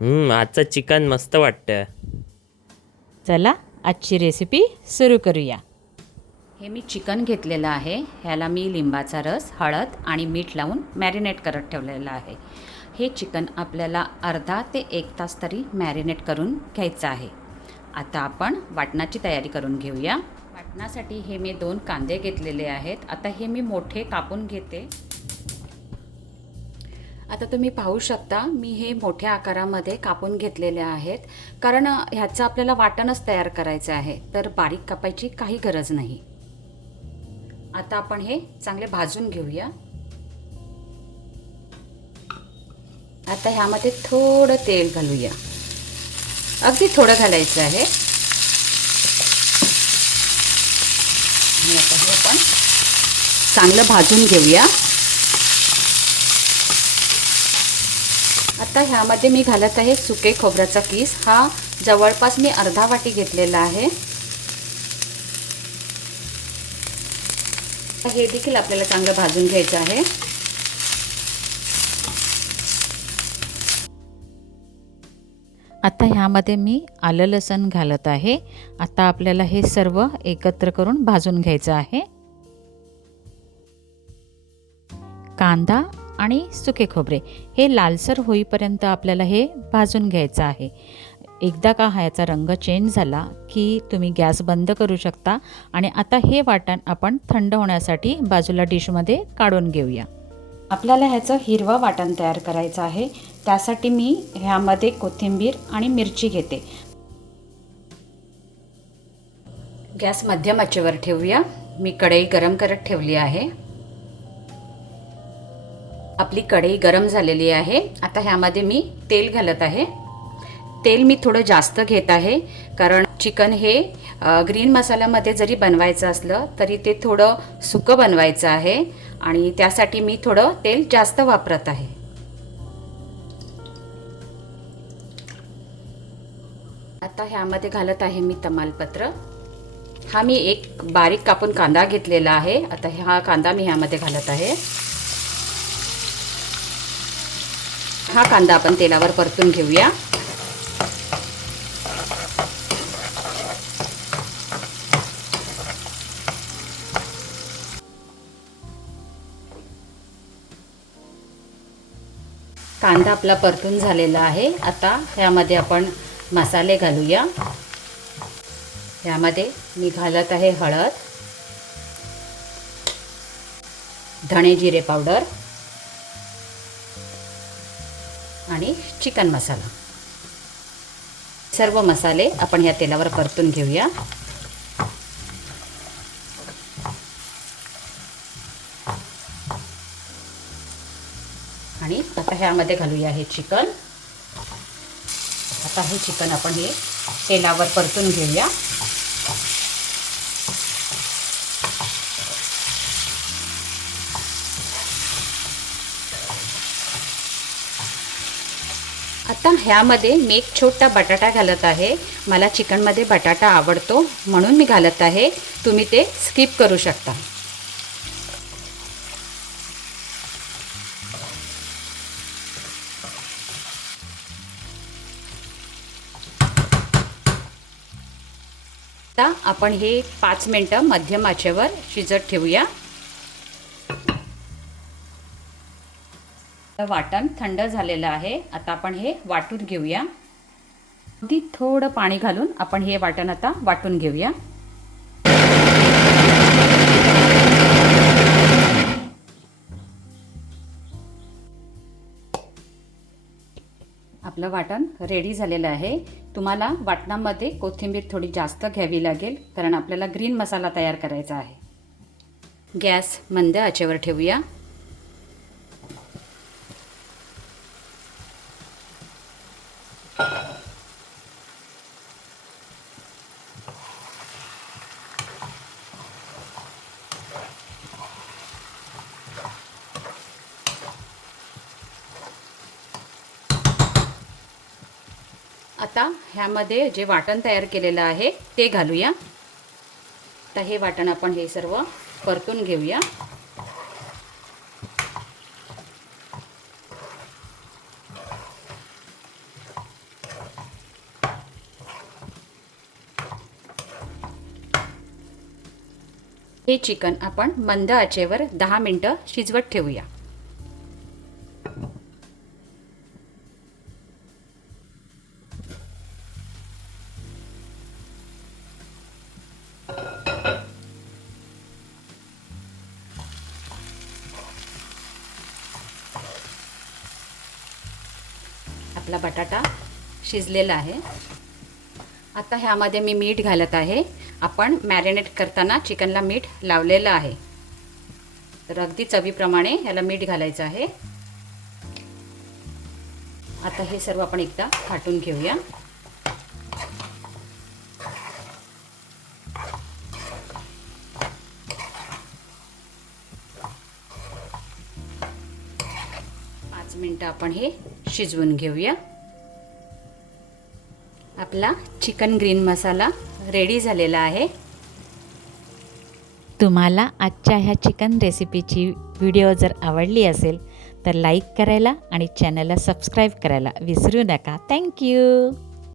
आजचं चिकन मस्त वाटतं. चला आजची रेसिपी सुरू करूया. हे मी चिकन घेतलेलं आहे. ह्याला मी लिंबाचा रस, हळद आणि मीठ लावून मॅरिनेट करत ठेवलेलं आहे. हे चिकन आपल्याला अर्धा ते 1 तास तरी मॅरिनेट करून घ्यायचं आहे. आता आपण वाटणाची तयारी करून घेऊया. वाटणासाठी हे मी 2 कांदे घेतलेले आहेत. आता हे मी मोठे कापून घेते. आता तुम्ही पाहू शकता मी हे मोठ्या आकारामध्ये कापून घेतलेले आहेत, कारण ह्याचं आपल्याला वाटणच तयार करायचं आहे, तर बारीक कापायची काही गरज नाही. आता आपण हे चांगले भाजून घेऊया. आता ह्यामध्ये थोडं तेल घालूया, अगदी थोडं घालायचं आहे. आणि आता हे पण चांगलं भाजून घेऊया. आता ह्यामध्ये मी घालत आहे सुके खोबऱ्याचा कीस. हा जवळपास मी अर्धा वाटी घेतलेला आहे. हे देखील आपल्याला चांगलं भाजून घ्यायचं आहे. आता ह्यामध्ये मी आलं लसण घालत आहे. आता आपल्याला हे सर्व एकत्र करून भाजून घ्यायचं आहे. कांदा आणि सुके खोबरे हे लालसर होईपर्यंत आपल्याला हे भाजून घ्यायचं आहे. एकदा का ह्याचा रंग चेंज झाला की तुम्ही गॅस बंद करू शकता. आणि आता हे वाटण आपण थंड होण्यासाठी बाजूला डिशमध्ये काढून घेऊया. आपल्याला ह्याचं हिरवं वाटण तयार करायचं आहे. त्यासाठी मी ह्यामध्ये कोथिंबीर आणि मिरची घेते. गॅस मध्यम आचेवर ठेवूया. मी कढई गरम करत ठेवली आहे. आपली कढई गरम झालेली आहे. आता ह्यामध्ये मी तेल घालत आहे. तेल मी थोडं जास्त घेत आहे, कारण चिकन हे ग्रीन मसाल्यामध्ये जरी बनवायचं असलं तरी ते थोडं सुकं बनवायचं आहे, आणि त्यासाठी मी थोडं तेल जास्त वापरत आहे. आता ह्यामध्ये घालत आहे मी तमालपत्र. हा मी एक बारीक कापून कांदा घेतलेला आहे. आता हा कांदा मी ह्यामध्ये घालत आहे. हा कांदा आपण तेलावर परतून घेऊया. कांदा आपला परतून झालेला आहे. आता ह्यामध्ये आपण मसाले घालूया. ह्यामध्ये मी घालत आहे हळद, धणे जिरे पावडर आणि चिकन मसाला. सर्व मसाले आपण या तेलावर परतून घेऊया. आणि आता ह्यामध्ये घालूया हे चिकन. आता हे चिकन आपण हे तेलावर परतून घेऊया. आता ह्यामध्ये मी एक छोटा बटाटा घालत आहे. मला चिकनमध्ये बटाटा आवडतो म्हणून मी घालत आहे. तुम्ही ते स्किप करू शकता. आता आपण हे 5 मिनिटं मध्यम आचेवर शिजत ठेवूया. वाटण थंड झालेलं आहे. आता आपण हे वाटून घेऊया. अगदी थोडं पाणी घालून आपण हे वाटण आता वाटून घेऊया. आपलं वाटण रेडी झालेलं आहे. तुम्हाला वाटणामध्ये कोथिंबीर थोडी जास्त घ्यावी लागेल, कारण आपल्याला ग्रीन मसाला तयार करायचा आहे. गॅस मंद आचेवर ठेवूया. आता ह्यामध्ये जे वाटण तयार केलेलं आहे ते घालूया. आता हे वाटण आपण हे सर्व परतून घेऊया. हे चिकन आपण मंद आचेवर 10 मिनटं शिजवत ठेवूया. आपला बटाटा शिजलेला आहे. आता ह्यामध्ये मी मीठ घालत आहे. आपण मॅरिनेट करताना चिकनला मीठ लावलेलं आहे, तर अगदी चवीप्रमाणे ह्याला मीठ घालायचं आहे. आता हे सर्व आपण एकदा फाटून घेऊया. पाच मिनटं आपण हे शिजवून घेऊया. आपला चिकन ग्रीन मसाला रेडी झालेला आहे. तुम्हाला आजच्या ह्या चिकन रेसिपीची व्हिडिओ जर आवडली असेल तर लाईक करायला आणि चॅनलला सबस्क्राईब करायला विसरू नका. थँक्यू.